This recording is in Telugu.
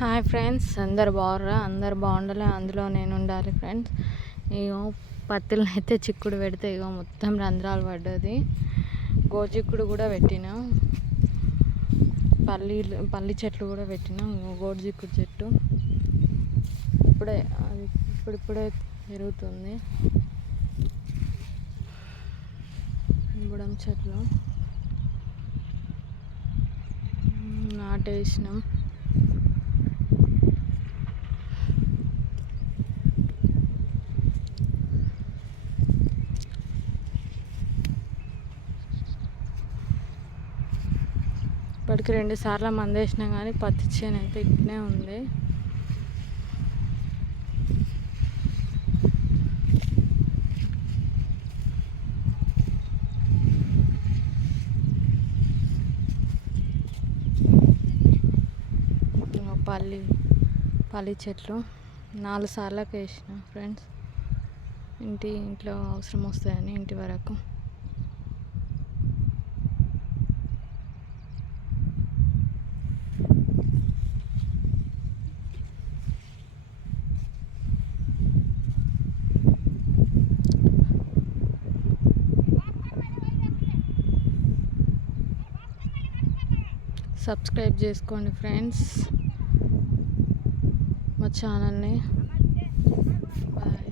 హాయ్ ఫ్రెండ్స్, అందరు బాగుర్రా? అందరు బాగుండాలి, అందులో నేను ఉండాలి ఫ్రెండ్స్. ఇగో పత్తిలను అయితే చిక్కుడు పెడితే ఇగో మొత్తం రంధ్రాలు పడ్డది. గోచిక్కుడు కూడా పెట్టినా, పల్లి చెట్లు కూడా పెట్టినా. గోచిక్కుడు చెట్టు అది ఇప్పుడిప్పుడే పెరుగుతుంది. బుడం చెట్లు నాటేసినాం. ఇప్పటికి 2 సార్లు మందేసినా కానీ పత్తి చేను అయితే ఇట్నే ఉంది. పల్లి చెట్లు 4 సార్లకు వేసిన ఫ్రెండ్స్. ఇంట్లో అవసరం వస్తాయని ఇంటి వరకు. సబ్స్క్రైబ్ చేసుకోండి ఫ్రెండ్స్ మా ఛానల్ని. బాయ్.